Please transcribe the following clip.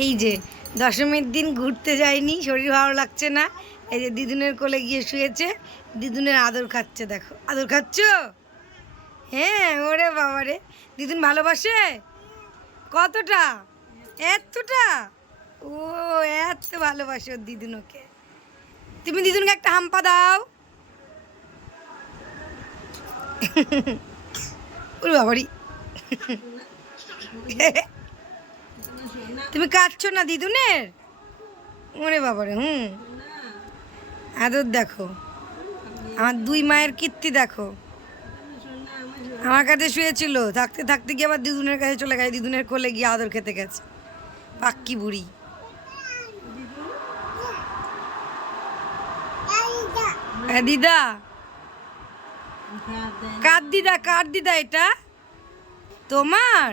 এই যে দশমীর দিন ঘুরতে যায়নি, শরীর ভালো লাগছে না, এই যে দিদুনের কোলে গিয়ে শুয়েছে, দিদুনের আদর খাচ্ছে। দেখো আদর খাচ্ছ? হ্যাঁ, ওরে বাবা রে, দিদুন ভালোবাসে কতটা? এতটা? ও এত ভালোবাসে ওর দিদুন ওকে। তুমি দিদুনকে একটা হাম্পা দাও। ওরে বাবারি, তুমি কাঁদছো না দিদুনের? ওরে বাবারে, আদর দেখো, আমার দুই মায়ের কীর্তি দেখো। আমার কাছে শুয়েছিল, থাকতে থাকতে গিয়ে আবার দিদুনের কাছে চলে গেছে, দিদুনের কোলে গিয়ে আদর খেতে গেছে। পাক্কি বুড়ি। দিদা, কার দিদা? কার দিদা এটা? তোমার?